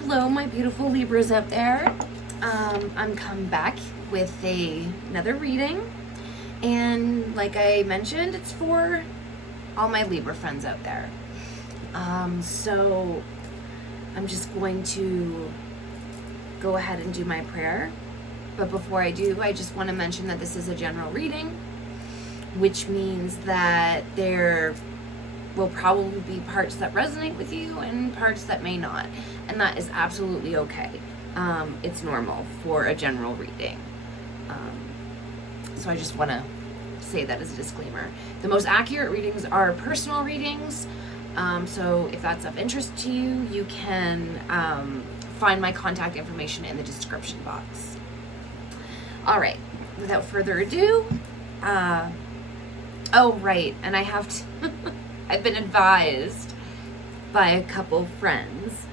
Hello, my beautiful Libras out there. I'm coming back with another reading, and like I mentioned, it's for all my Libra friends out there. So I'm just going to go ahead and do my prayer. But before I do, I just want to mention that this is a general reading, which means that there will probably be parts that resonate with you and parts that may not. And that is absolutely okay. It's normal for a general reading. So I just want to say that as a disclaimer. The most accurate readings are personal readings. So if that's of interest to you, you can find my contact information in the description box. All right, without further ado, oh, right, and I have to, I've been advised by a couple friends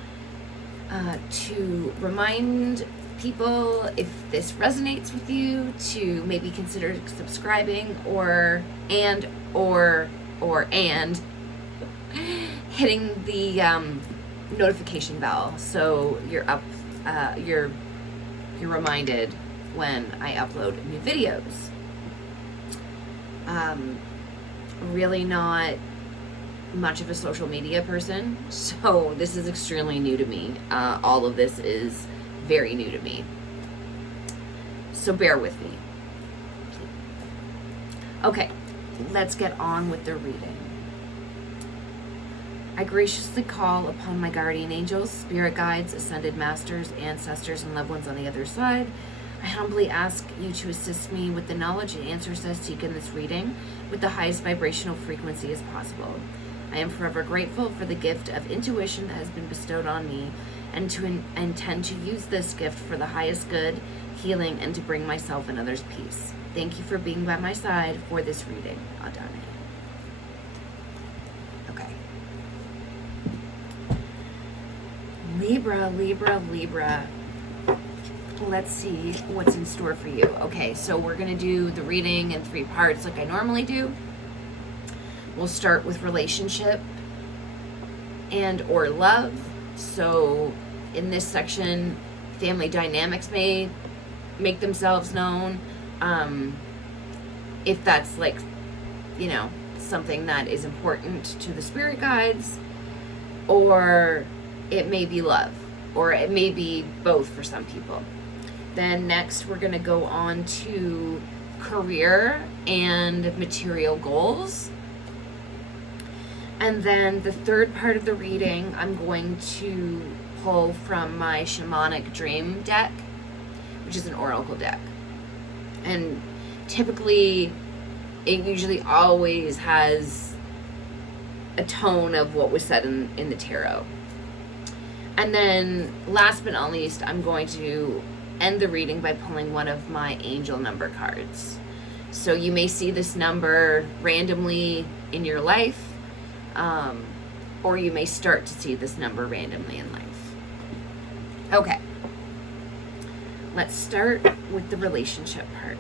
to remind people, if this resonates with you, to maybe consider subscribing or hitting the notification bell so you're up, you're reminded when I upload new videos. Really not much of a social media person, so this is extremely new to me. All of this is very new to me, so bear with me. Okay, let's get on with the reading. I graciously call upon my guardian angels, spirit guides, ascended masters, ancestors, and loved ones on the other side. I humbly ask you to assist me with the knowledge and answers I seek in this reading with the highest vibrational frequency as possible. I am forever grateful for the gift of intuition that has been bestowed on me, and to intend to use this gift for the highest good, healing, and to bring myself and others peace. Thank you for being by my side for this reading. Adane. Okay. Libra, Libra, Libra. Let's see what's in store for you. Okay, so we're going to do the reading in 3 parts like I normally do. We'll start with relationship and or love. So in this section, family dynamics may make themselves known. If that's like, you know, something that is important to the spirit guides, or it may be love, or it may be both for some people. Then next, we're going to go on to career and material goals. And then the third part of the reading, I'm going to pull from my shamanic dream deck, which is an oracle deck. And typically, it usually always has a tone of what was said in the tarot. And then last but not least, I'm going to end the reading by pulling one of my angel number cards. So you may see this number randomly in your life, or you may start to see this number randomly in life. Okay, let's start with the relationship part.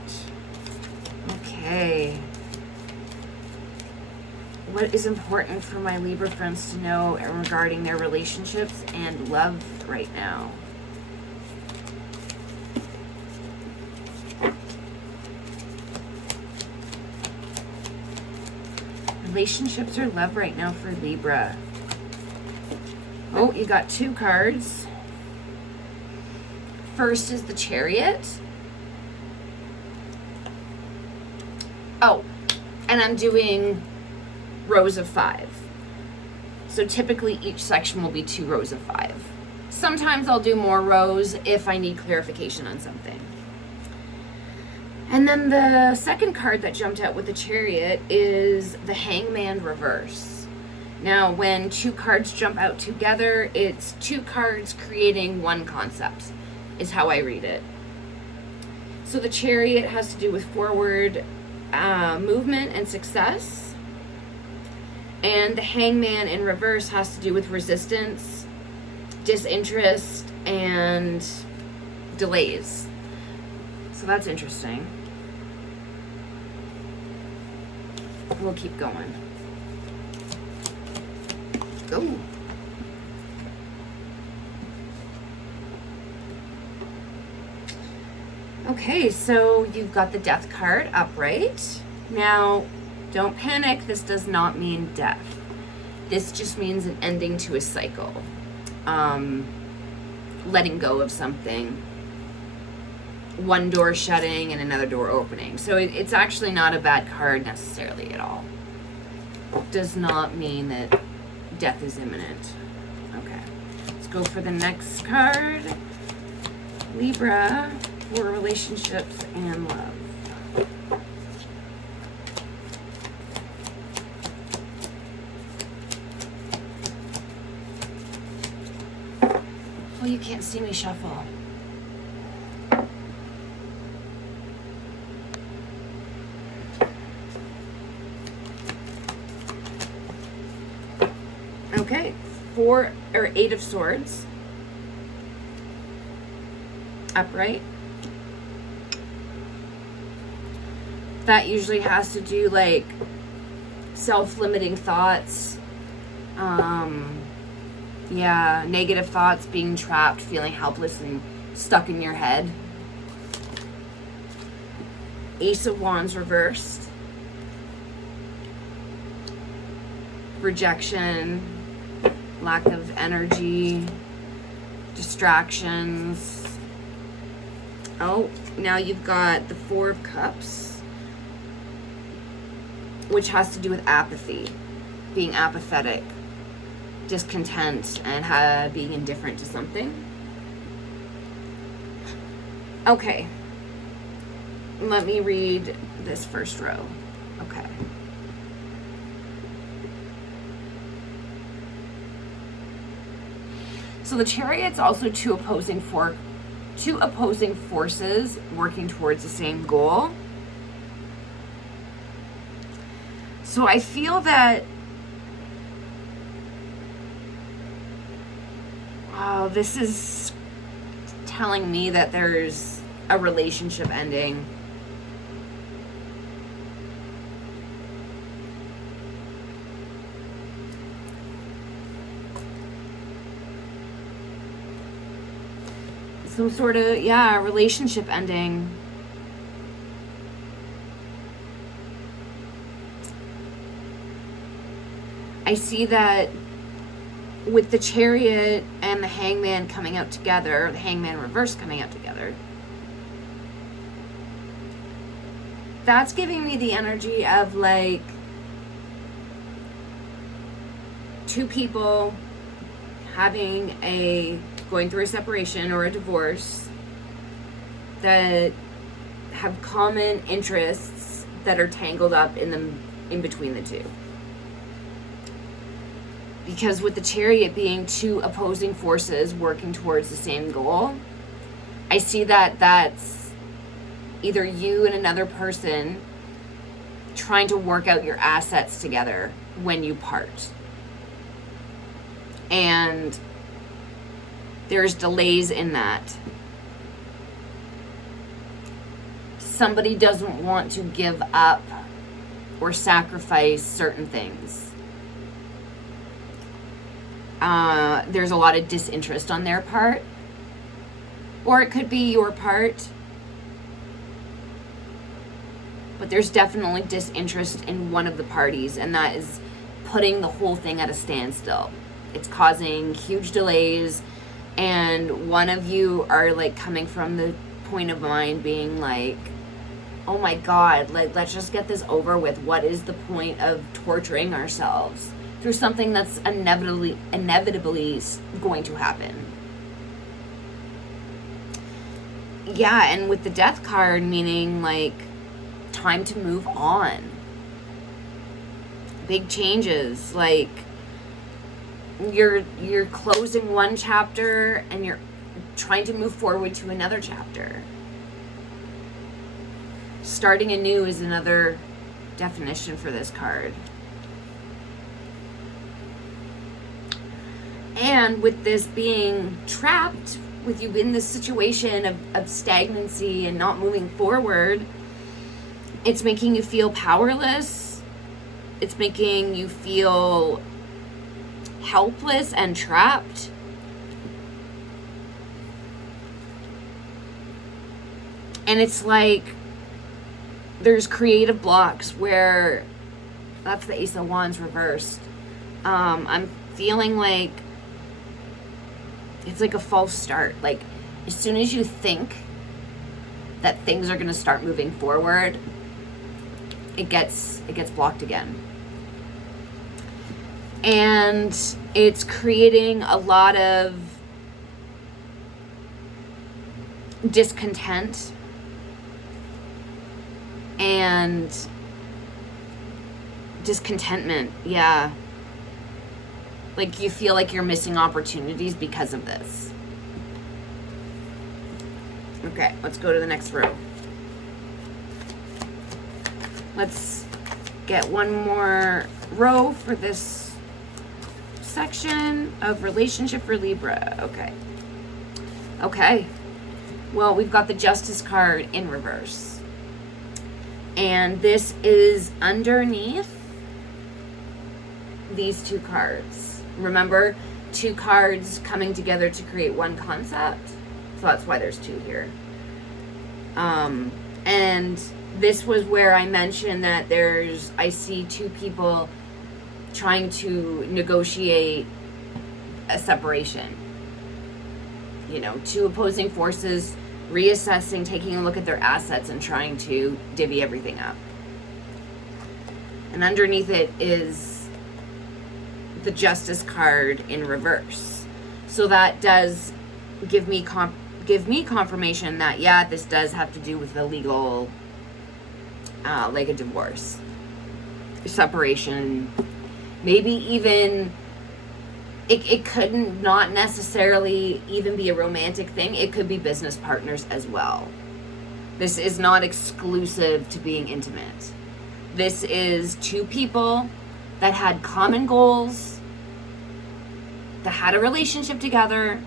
Okay, what is important for my Libra friends to know regarding their relationships and love right now? Relationships or love right now for Libra. Oh, you got 2 cards. First is the Chariot. Oh, and I'm doing rows of 5. So typically each section will be 2 rows of 5. Sometimes I'll do more rows if I need clarification on something. And then the second card that jumped out with the Chariot is the Hangman reverse. Now, when 2 cards jump out together, it's 2 cards creating one concept, is how I read it. So the Chariot has to do with forward movement and success. And the Hangman in reverse has to do with resistance, disinterest, and delays. So that's interesting. We'll keep going. Go. Okay, so you've got the Death card upright. Now, don't panic. This does not mean death. This just means an ending to a cycle. Letting go of something. One door shutting and another door opening. So it's actually not a bad card necessarily at all. Does not mean that death is imminent. Okay, let's go for the next card. Libra, for relationships and love. Well, you can't see me shuffle. Okay, 8 of Swords. Upright. That usually has to do like self-limiting thoughts. Yeah, negative thoughts, being trapped, feeling helpless and stuck in your head. Ace of Wands reversed. Rejection, lack of energy, distractions. Oh, now you've got the 4 of Cups, which has to do with apathy, being apathetic, discontent, and being indifferent to something. Okay, let me read this first row. Okay. So the Chariot's also two opposing forces working towards the same goal. So I feel that this is telling me that there's a relationship ending. Some sort of, relationship ending. I see that with the Chariot and the Hangman coming out together, the Hangman reverse coming out together, that's giving me the energy of like two people going through a separation or a divorce that have common interests that are tangled up in between the two. Because with the Chariot being two opposing forces working towards the same goal, I see that that's either you and another person trying to work out your assets together when you part. And there's delays in that. Somebody doesn't want to give up or sacrifice certain things. There's a lot of disinterest on their part. Or it could be your part. But there's definitely disinterest in one of the parties, and that is putting the whole thing at a standstill. It's causing huge delays, and one of you are like coming from the point of mind being like, oh my God, let's just get this over with. What is the point of torturing ourselves through something that's inevitably going to happen? Yeah, and with the Death card meaning like time to move on. Big changes, like you're closing one chapter and you're trying to move forward to another chapter. Starting anew is another definition for this card. And with this being trapped, with you in this situation of stagnancy and not moving forward, it's making you feel powerless. It's making you feel helpless and trapped. And it's like there's creative blocks where that's the Ace of Wands reversed. I'm feeling like it's like a false start. Like as soon as you think that things are going to start moving forward, it gets blocked again. And it's creating a lot of discontent and discontentment. Yeah. Like you feel like you're missing opportunities because of this. Okay, let's go to the next row. Let's get one more row for this section of relationship for Libra. Okay. Well, we've got the Justice card in reverse. And this is underneath these two cards. Remember, two cards coming together to create one concept. So that's why there's two here. And this was where I mentioned that I see two people trying to negotiate a separation. You know, two opposing forces reassessing, taking a look at their assets and trying to divvy everything up. And underneath it is the Justice card in reverse. So that does give me confirmation that, yeah, this does have to do with the legal, like a divorce, separation, maybe even, it couldn't not necessarily even be a romantic thing. It could be business partners as well. This is not exclusive to being intimate. This is two people that had common goals, that had a relationship together,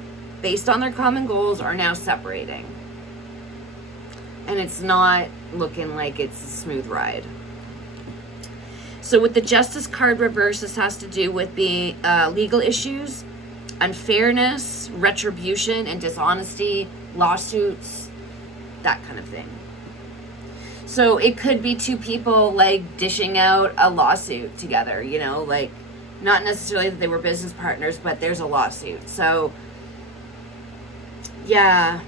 based on their common goals, are now separating. And it's not looking like it's a smooth ride. So with the Justice card reverse, this has to do with being legal issues, unfairness, retribution, and dishonesty, lawsuits, that kind of thing. So it could be two people like dishing out a lawsuit together, you know, like not necessarily that they were business partners, but there's a lawsuit. So yeah,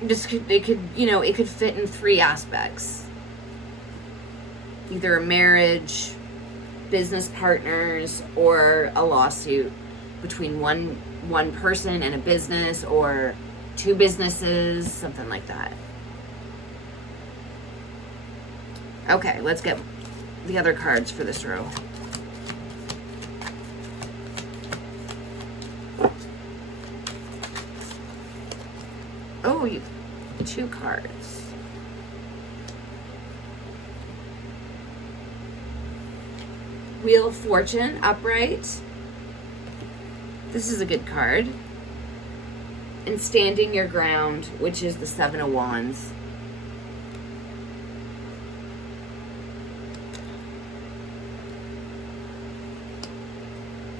it could fit in three aspects. Either a marriage, business partners, or a lawsuit between one person and a business, or two businesses, something like that. Okay, let's get the other cards for this row. Oh, you two cards. Wheel of Fortune, upright. This is a good card. And Standing Your Ground, which is the Seven of Wands.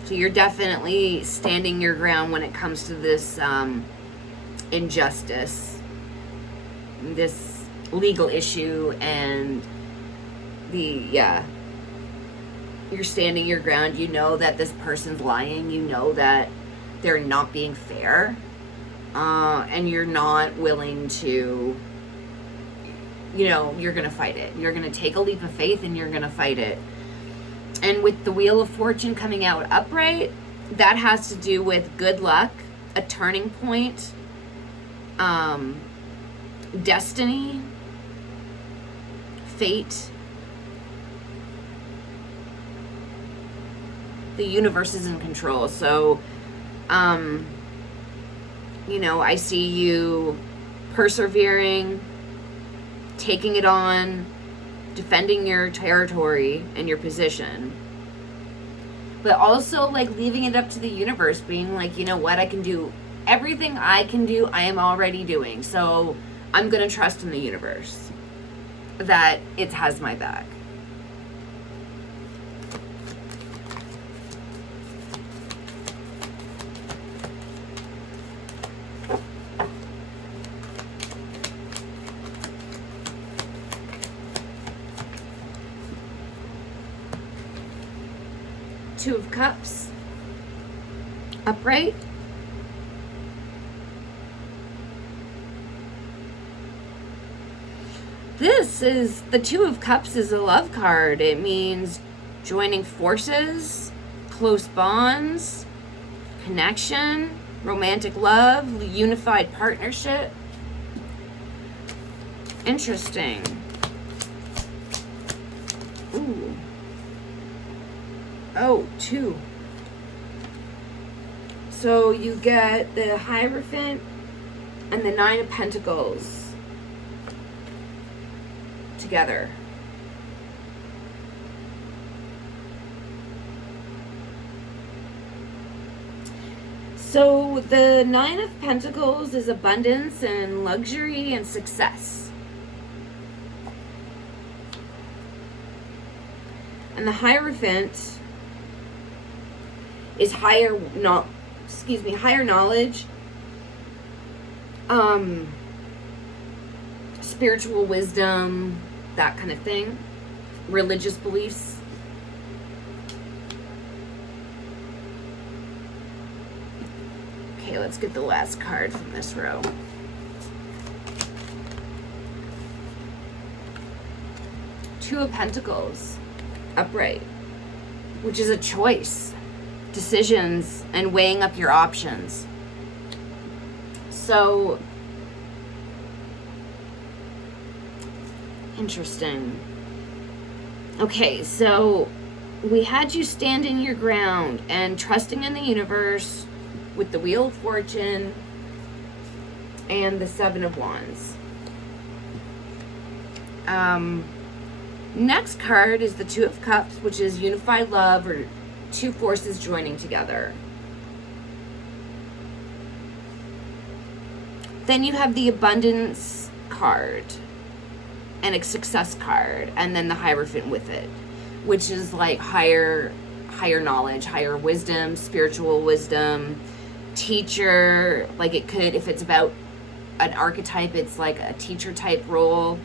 So you're definitely standing your ground when it comes to this injustice, this legal issue, and you're standing your ground. You know that this person's lying. You know that they're not being fair. And you're not willing to, you're going to fight it. You're going to take a leap of faith and you're going to fight it. And with the Wheel of Fortune coming out upright, that has to do with good luck, a turning point, destiny, fate. The universe is in control. So, I see you persevering, taking it on, defending your territory and your position, but also like leaving it up to the universe, being like, you know what, I can do everything I can do, I am already doing. So I'm going to trust in the universe that it has my back. Two of Cups upright. The Two of Cups is a love card. It means joining forces, close bonds, connection, romantic love, unified partnership. Interesting. Ooh. Oh, 2. So you get the Hierophant and the 9 of Pentacles together. So the 9 of Pentacles is abundance and luxury and success. And the Hierophant is higher knowledge, spiritual wisdom, that kind of thing, religious beliefs. Okay, let's get the last card from this row. Two of Pentacles upright, which is a choice, decisions, and weighing up your options. So interesting. Okay, so we had you standing your ground and trusting in the universe with the Wheel of Fortune and the 7 of Wands. Next card is the Two of Cups, which is unified love, or two forces joining together. Then you have the Abundance card and a Success card, and then the Hierophant with it, which is like higher knowledge, higher wisdom, spiritual wisdom, teacher. Like it could, if it's about an archetype, it's like a teacher type role.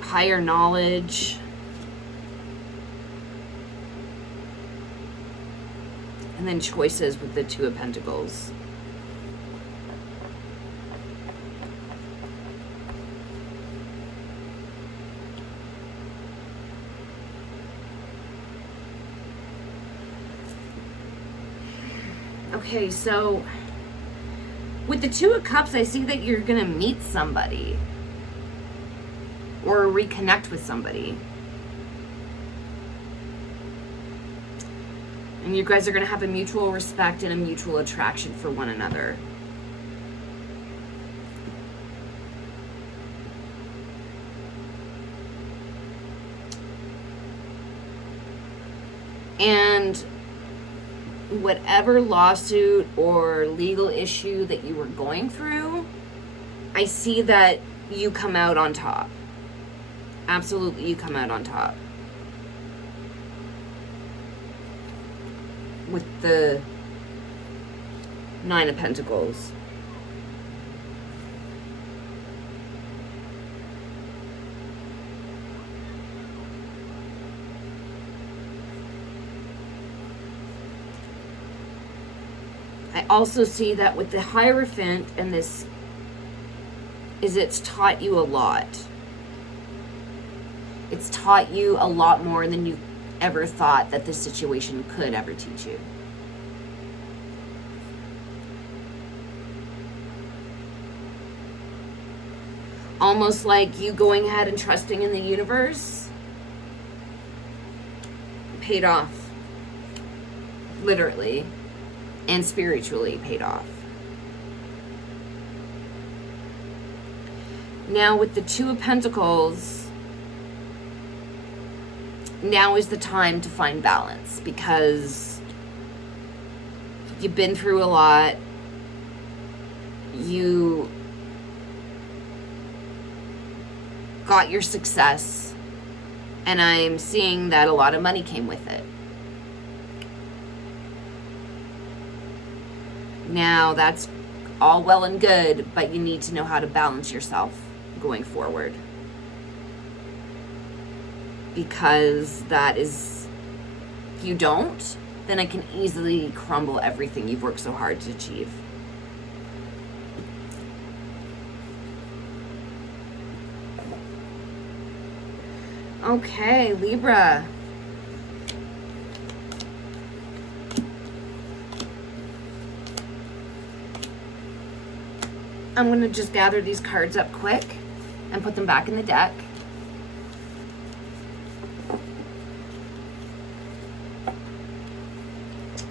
Higher knowledge. And then choices with the Two of Pentacles. Okay, so with the Two of Cups, I see that you're going to meet somebody or reconnect with somebody. And you guys are going to have a mutual respect and a mutual attraction for one another. And whatever lawsuit or legal issue that you were going through, I see that you come out on top. Absolutely, you come out on top. With the 9 of Pentacles. I also see that with the Hierophant and this is it's taught you a lot. It's taught you a lot more than you ever thought that this situation could ever teach you. Almost like you going ahead and trusting in the universe paid off. Literally. And spiritually paid off. Now with the Two of Pentacles, now is the time to find balance because you've been through a lot. You got your success, and I'm seeing that a lot of money came with it. Now that's all well and good, but you need to know how to balance yourself going forward. because if you don't, then it can easily crumble everything you've worked so hard to achieve. Okay, Libra. I'm going to just gather these cards up quick and put them back in the deck.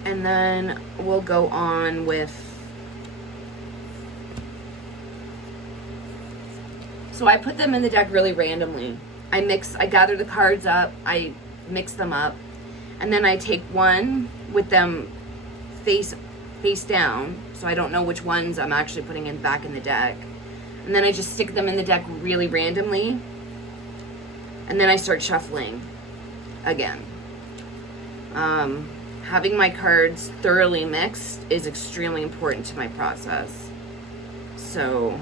And then we'll go on with... So I put them in the deck really randomly. I gather the cards up, I mix them up, and then I take one with them face down, so I don't know which ones I'm actually putting back in the deck. And then I just stick them in the deck really randomly, and then I start shuffling again. Having my cards thoroughly mixed is extremely important to my process. So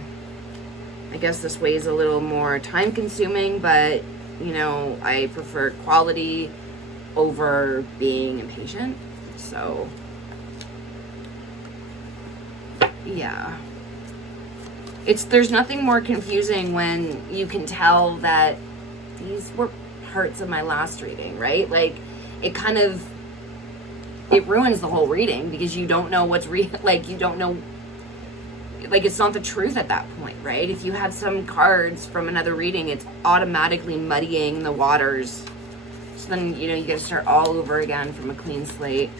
I guess this way is a little more time consuming, but you know, I prefer quality over being impatient. So yeah. There's nothing more confusing when you can tell that these were parts of my last reading, right? Like it ruins the whole reading because you don't know what's real. Like you don't know, like it's not the truth at that point, right? If you have some cards from another reading, it's automatically muddying the waters. So then, you know, you gotta start all over again from a clean slate.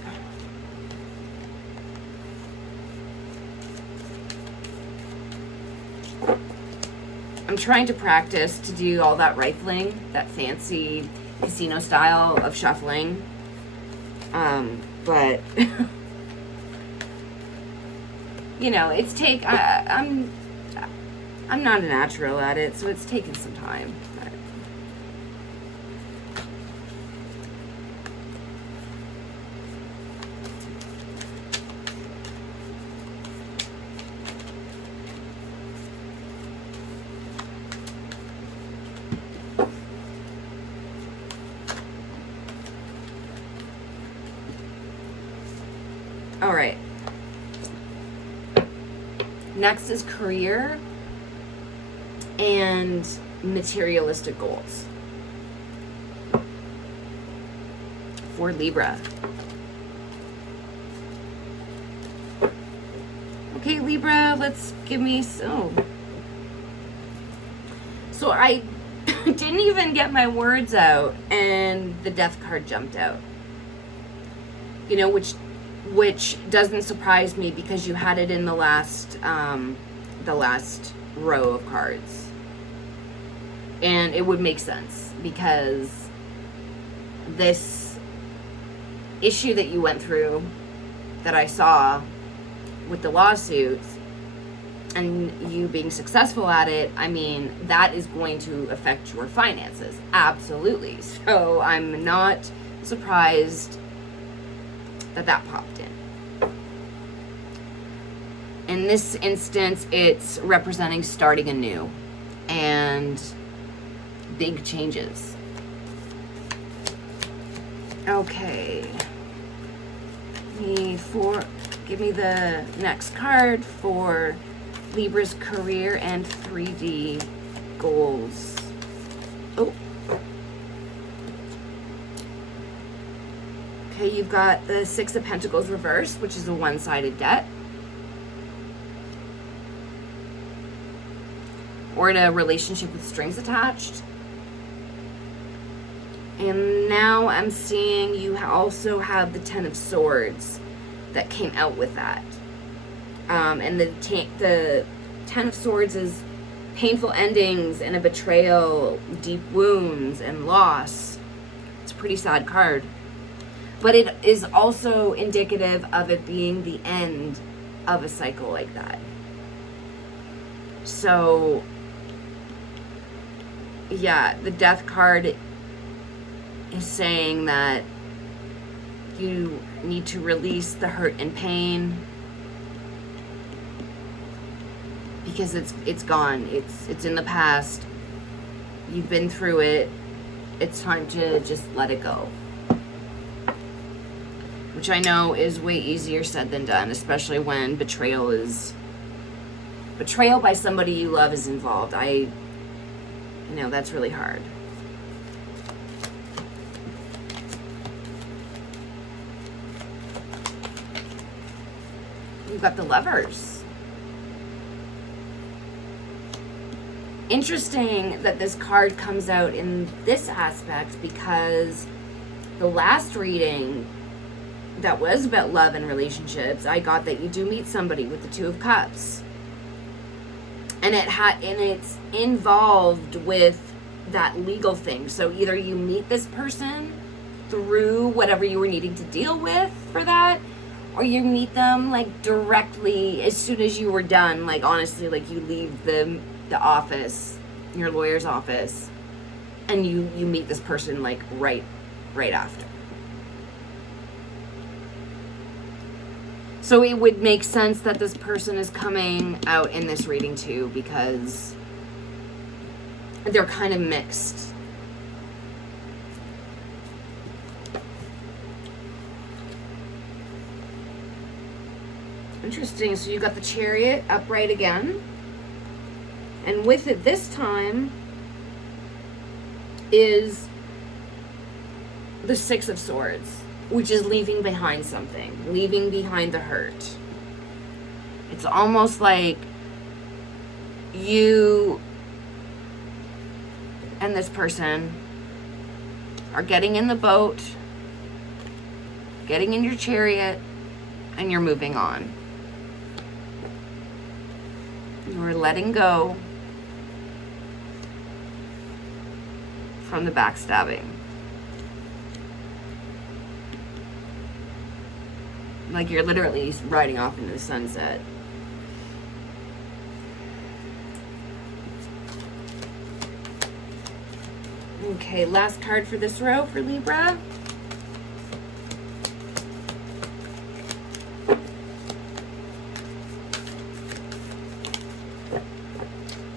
I'm trying to practice to do all that rifling, that fancy casino style of shuffling. But you know, I'm not a natural at it, so it's taken some time. But all right. Next is career and materialistic goals for Libra. Okay, Libra, So I didn't even get my words out and the death card jumped out. You know, which doesn't surprise me because you had it in the last row of cards. And it would make sense because this issue that you went through that I saw with the lawsuits and you being successful at it, I mean, that is going to affect your finances. Absolutely. So I'm not surprised that popped in. In this instance, it's representing starting anew and big changes. Okay. Give me the next card for Libra's career and 3D goals. Oh. Okay, you've got the Six of Pentacles reversed, which is a one-sided debt. Or in a relationship with strings attached. And now I'm seeing you also have the Ten of Swords that came out with that. And the Ten of Swords is painful endings and a betrayal, deep wounds and loss. It's a pretty sad card. But it is also indicative of it being the end of a cycle like that. So, yeah, the Death card is saying that you need to release the hurt and pain because it's gone. It's in the past. You've been through it. it's time to just let it go. Which I know is way easier said than done, especially when betrayal by somebody you love is involved. That's really hard. You've got the Lovers. Interesting that this card comes out in this aspect, because the last reading that was about love and relationships, I got that you do meet somebody with the Two of Cups. And it's involved with that legal thing. So either you meet this person through whatever you were needing to deal with for that, or you meet them like directly as soon as you were done. Like honestly, like you leave the office, your lawyer's office, and you meet this person like right after. So it would make sense that this person is coming out in this reading too, because they're kind of mixed. Interesting. So you got the Chariot upright again. And with it this time is the Six of Swords, which is leaving behind something, leaving behind the hurt. It's almost like you and this person are getting in the boat, getting in your chariot, and you're moving on. You're letting go from the backstabbing. Like you're literally riding off into the sunset. Okay, last card for this row for Libra.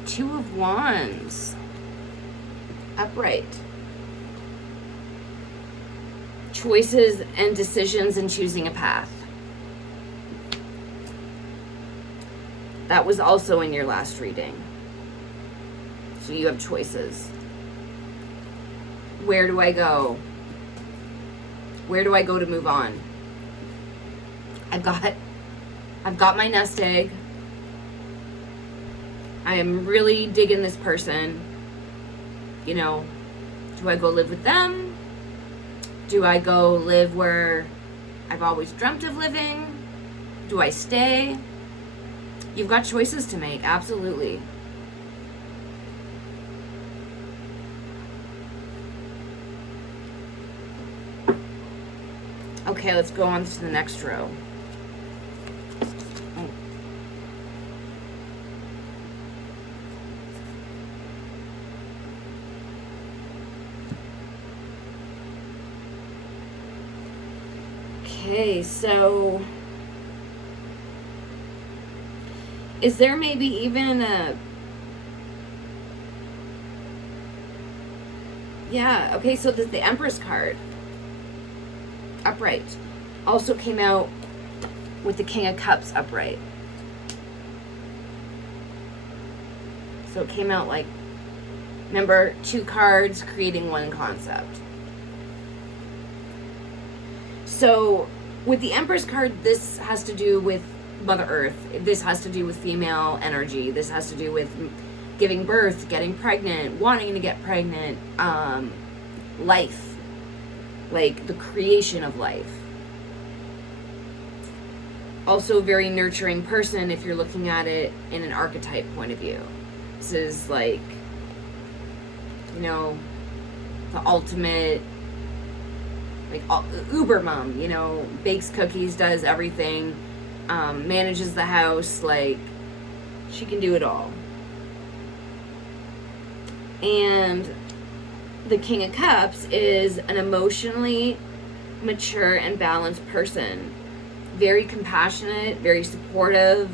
Two of Wands. Upright. Choices and decisions and choosing a path. That was also in your last reading. So you have choices. Where do I go? Where do I go to move on? I've got my nest egg. I am really digging this person. Do I go live with them? Do I go live where I've always dreamt of living? Do I stay? You've got choices to make, absolutely. Okay, let's go on to the next row. Okay, so is there maybe even okay, so the Empress card upright also came out with the King of Cups upright. So it came out like, remember, two cards creating one concept. So with the Empress card, this has to do with Mother Earth. This has to do with female energy. This has to do with giving birth, getting pregnant, wanting to get pregnant, life, like the creation of life. Also a very nurturing person if you're looking at it in an archetype point of view. This is like, the ultimate, like Uber mom, bakes cookies, does everything, manages the house, like she can do it all. And the King of Cups is an emotionally mature and balanced person. Very compassionate, very supportive.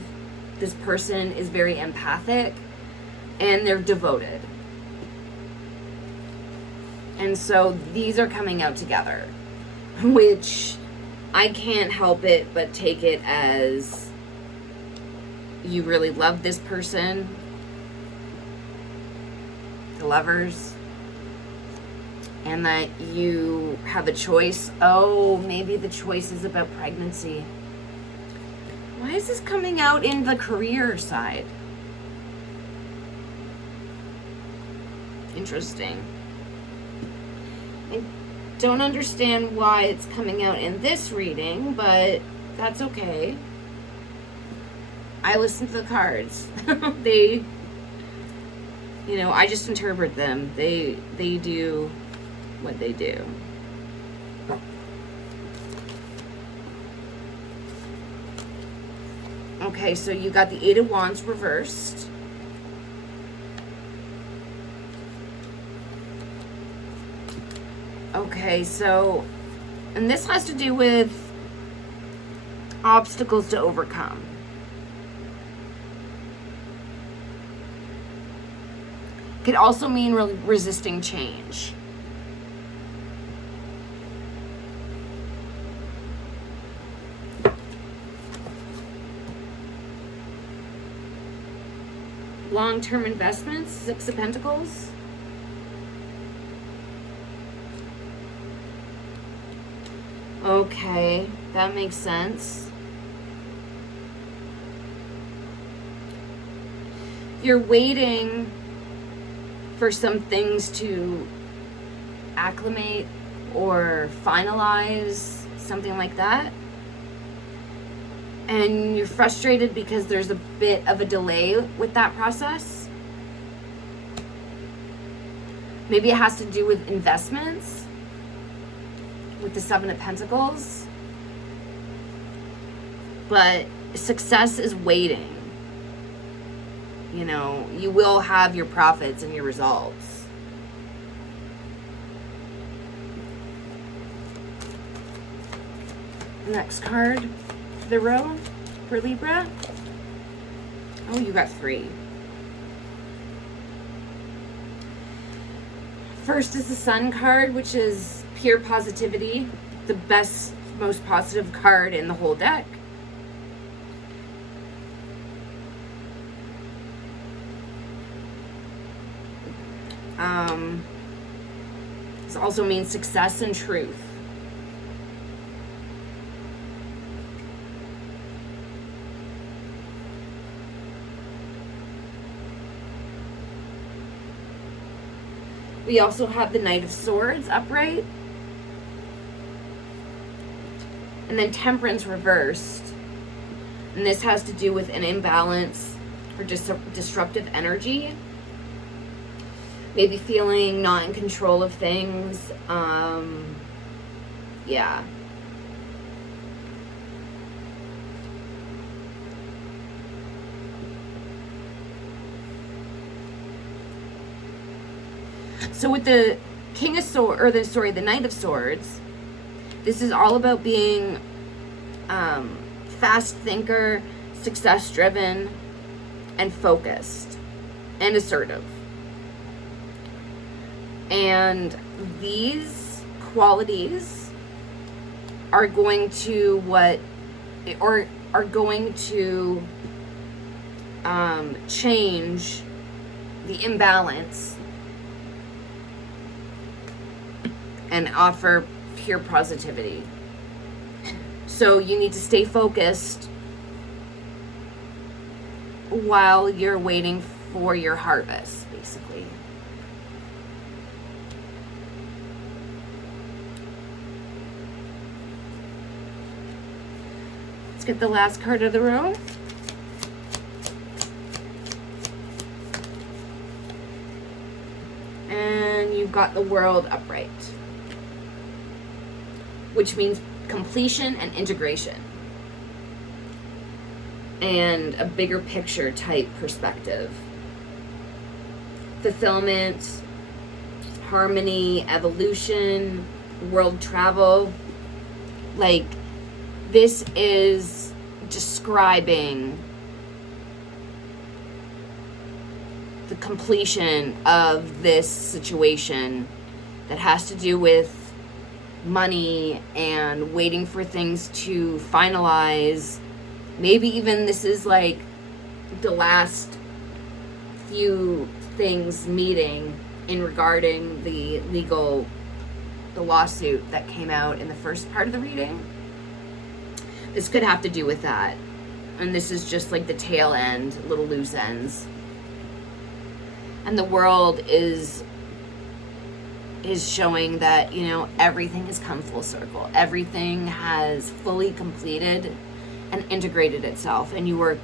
This person is very empathic, and they're devoted. And so these are coming out together, which I can't help it but take it as you really love this person, the Lovers, and that you have a choice. Oh, maybe the choice is about pregnancy. Why is this coming out in the career side? Interesting. I don't understand why it's coming out in this reading, but that's okay. I listen to the cards. They, I just interpret them. They do what they do. Okay, so you got the Eight of Wands reversed. Okay, so, and this has to do with obstacles to overcome. Could also mean resisting change. Long-term investments, Six of Pentacles. Okay, that makes sense. You're waiting for some things to acclimate or finalize, something like that. And you're frustrated because there's a bit of a delay with that process. Maybe it has to do with investments, with the Seven of Pentacles. But success is waiting. You will have your profits and your results. Next card for the row for Libra. Oh, you got 3. First is the Sun card, which is pure positivity, the best, most positive card in the whole deck. This also means success and truth. We also have the Knight of Swords upright. And then Temperance reversed. And this has to do with an imbalance or disruptive energy. Maybe feeling not in control of things. Yeah. So with the King of Swords, or the Knight of Swords, this is all about being fast thinker, success driven, and focused, and assertive. And these qualities are going to change the imbalance and offer pure positivity. So you need to stay focused while you're waiting for your harvest, basically. Let's get the last card of the row. And you've got the World upright, which means completion and integration and a bigger picture type perspective. Fulfillment, harmony, evolution, world travel. Like, this is describing the completion of this situation that has to do with money and waiting for things to finalize. Maybe even this is like the last few things meeting in regarding the lawsuit that came out in the first part of the reading. This could have to do with that. And this is just like the tail end, little loose ends. And the world is showing that, you know, everything has come full circle. Everything has fully completed and integrated itself. And you are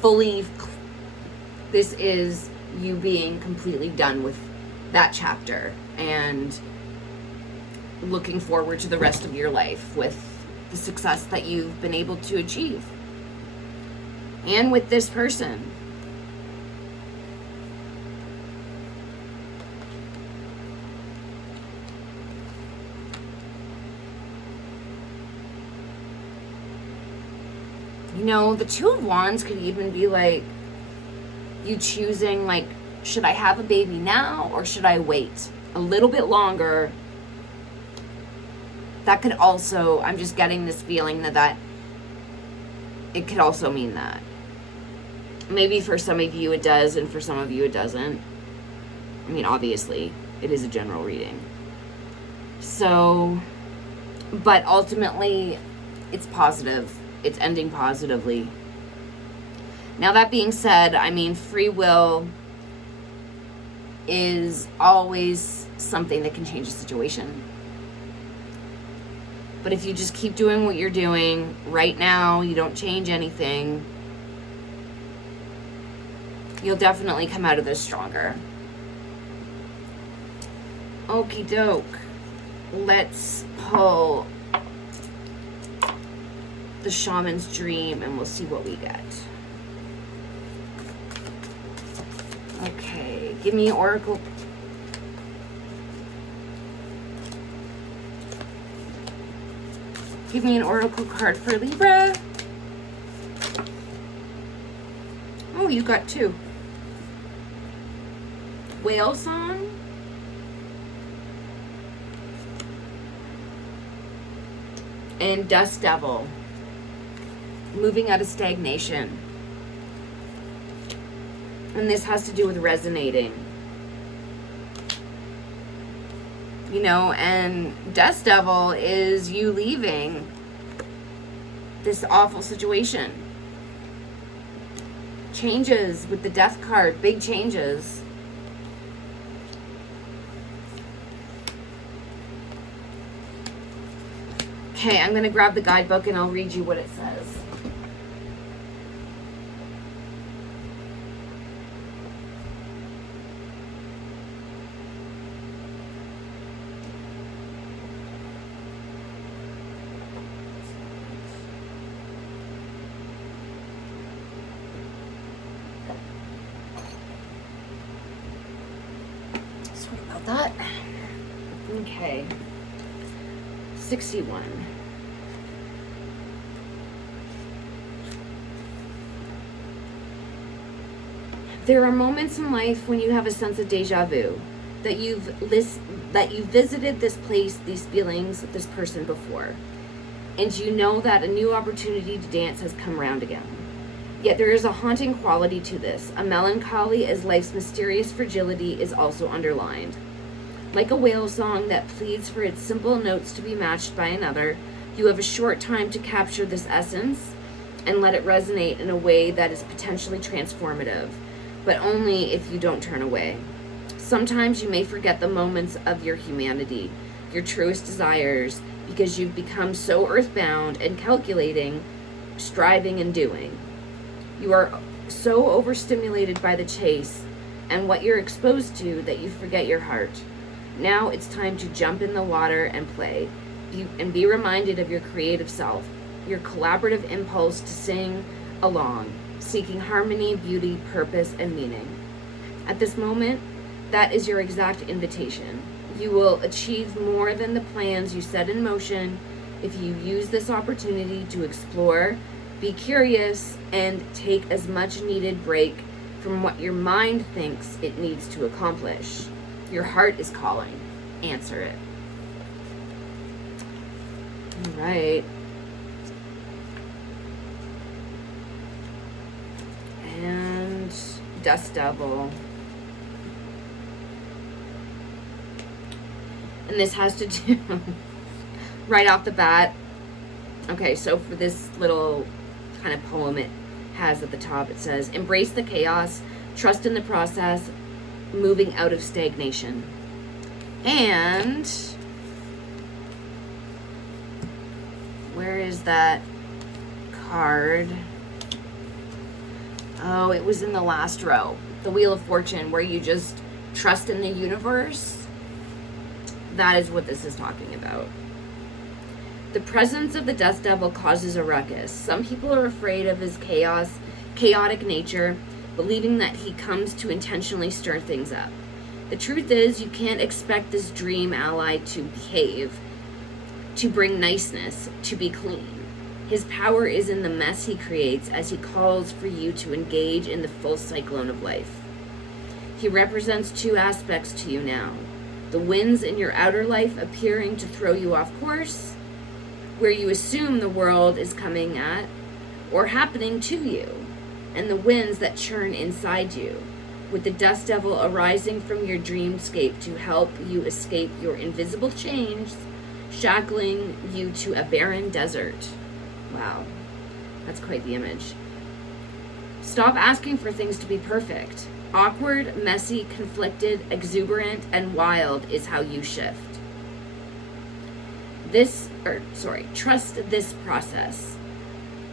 fully, this is you being completely done with that chapter and looking forward to the rest of your life with the success that you've been able to achieve. And with this person. You know, the Two of Wands could even be like you choosing, like, should I have a baby now or should I wait a little bit longer? That could also, I'm just getting this feeling that it could also mean that. Maybe for some of you it does, and for some of you it doesn't. I mean, obviously, it is a general reading. So, but ultimately, it's positive. It's ending positively. Now, that being said, I mean, free will is always something that can change a situation. But if you just keep doing what you're doing right now, you don't change anything, you'll definitely come out of this stronger. Okie doke. Let's pull the Shaman's Dream and we'll see what we get. Okay, give me Oracle. Give me an Oracle card for Libra. Oh, you got two. Whale Song. And Dust Devil. Moving out of stagnation. And this has to do with resonating. You know, and Dust Devil is you leaving this awful situation. Changes with the Death card, big changes. Okay, I'm going to grab the guidebook and I'll read you what it says. Sorry about that. Okay. 61. There are moments in life when you have a sense of deja vu, that you've visited this place, these feelings, this person before, and you know that a new opportunity to dance has come round again. Yet there is a haunting quality to this, a melancholy as life's mysterious fragility is also underlined. Like a whale song that pleads for its simple notes to be matched by another, you have a short time to capture this essence and let it resonate in a way that is potentially transformative, but only if you don't turn away. Sometimes you may forget the moments of your humanity, your truest desires, because you've become so earthbound and calculating, striving and doing. You are so overstimulated by the chase and what you're exposed to that you forget your heart. Now it's time to jump in the water and play, and be reminded of your creative self, your collaborative impulse to sing along, seeking harmony, beauty, purpose, and meaning. At this moment, that is your exact invitation. You will achieve more than the plans you set in motion if you use this opportunity to explore, be curious, and take as much needed break from what your mind thinks it needs to accomplish. Your heart is calling. answer it. All right. And Dust Devil. And this has to do, right off the bat, okay, so for this little kind of poem it has at the top, it says, embrace the chaos, trust in the process, moving out of stagnation. And where is that card? Oh, it was in the last row. The Wheel of Fortune, where you just trust in the universe. That is what this is talking about. The presence of the Dust Devil causes a ruckus. Some people are afraid of his chaotic nature, believing that he comes to intentionally stir things up. The truth is, you can't expect this dream ally to behave, to bring niceness, to be clean. His power is in the mess he creates as he calls for you to engage in the full cyclone of life. He represents two aspects to you now. The winds in your outer life appearing to throw you off course, where you assume the world is coming at or happening to you, and the winds that churn inside you, with the Dust Devil arising from your dreamscape to help you escape your invisible chains, shackling you to a barren desert. Wow, that's quite the image. Stop asking for things to be perfect. Awkward, messy, conflicted, exuberant, and wild is how you shift. Trust this process.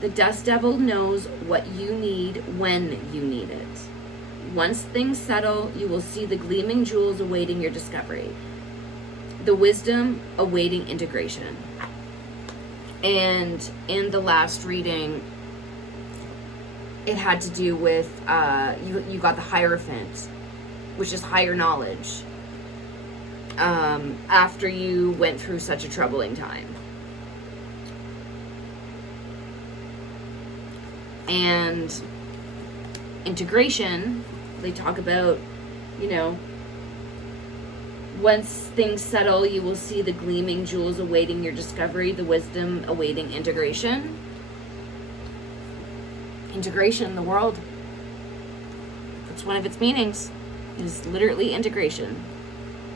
The Dust Devil knows what you need when you need it. Once things settle, you will see the gleaming jewels awaiting your discovery. The wisdom awaiting integration. And in the last reading, it had to do with, you got the Hierophant, which is higher knowledge, after you went through such a troubling time. And integration, they talk about, once things settle, you will see the gleaming jewels awaiting your discovery, the wisdom awaiting integration. Integration, the world. That's one of its meanings, is literally integration.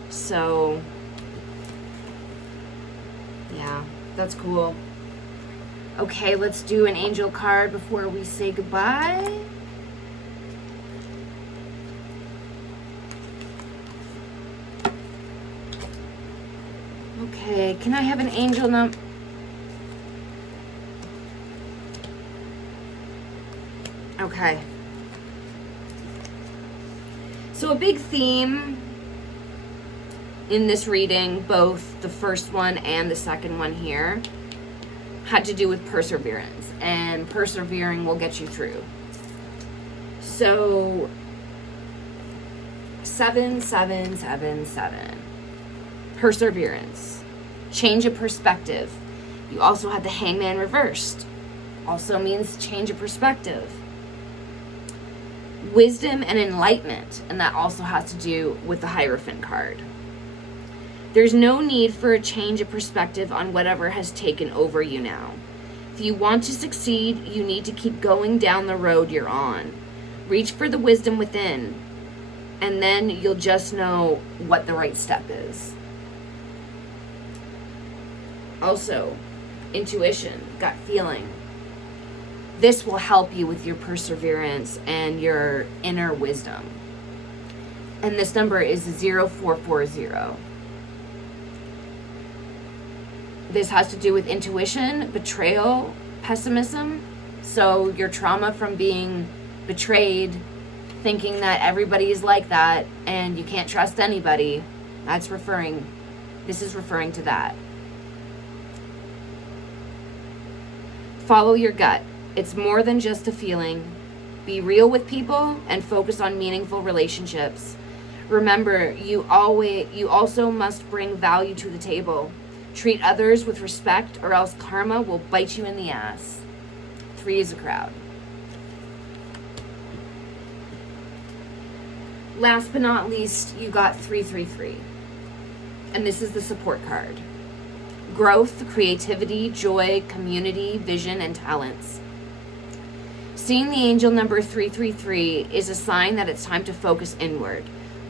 So, yeah, that's cool. Okay, let's do an angel card before we say goodbye. Okay, can I have an angel number? Okay. So a big theme in this reading, both the first one and the second one here, had to do with perseverance. And persevering will get you through. So 77777. Perseverance. Change of perspective. You also had the Hangman reversed. Also means change of perspective. Wisdom and enlightenment, and that also has to do with the Hierophant card. There's no need for a change of perspective on whatever has taken over you now. If you want to succeed, you need to keep going down the road you're on. Reach for the wisdom within, and then you'll just know what the right step is. Also, intuition, gut feeling. This will help you with your perseverance and your inner wisdom. And this number is 0440. This has to do with intuition, betrayal, pessimism. So your trauma from being betrayed, thinking that everybody is like that and you can't trust anybody, this is referring to that. Follow your gut. It's more than just a feeling. Be real with people and focus on meaningful relationships. Remember, you also must bring value to the table. Treat others with respect or else karma will bite you in the ass. 3 is a crowd. Last but not least, you got 333. And this is the support card. Growth, creativity, joy, community, vision, and talents. Seeing the angel number 333 is a sign that it's time to focus inward.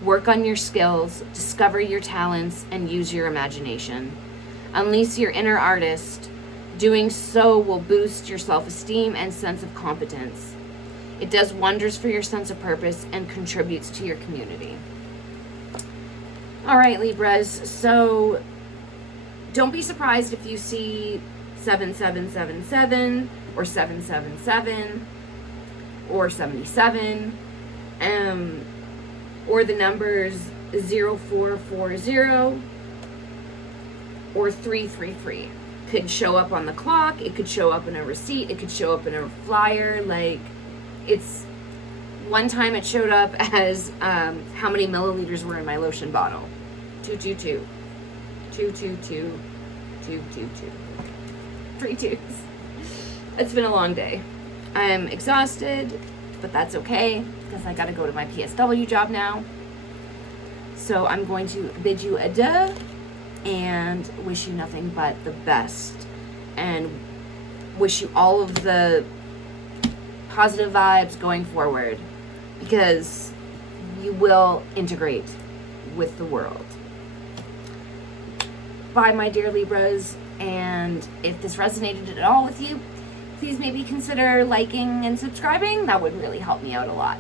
Work on your skills, discover your talents, and use your imagination. Unleash your inner artist. Doing so will boost your self-esteem and sense of competence. It does wonders for your sense of purpose and contributes to your community. All right, Libras, so don't be surprised if you see 7777 or 777 or 77 or the numbers 0440 or 333. Could show up on the clock, it could show up in a receipt, it could show up in a flyer. Like, it's one time it showed up as how many milliliters were in my lotion bottle. 222 222 222 3 twos. It's been a long day. I'm exhausted, but that's okay because I gotta go to my PSW job now. So I'm going to bid you adieu and wish you nothing but the best, and wish you all of the positive vibes going forward, because you will integrate with the world. Bye, my dear Libras, and if this resonated at all with you, please maybe consider liking and subscribing. That would really help me out a lot.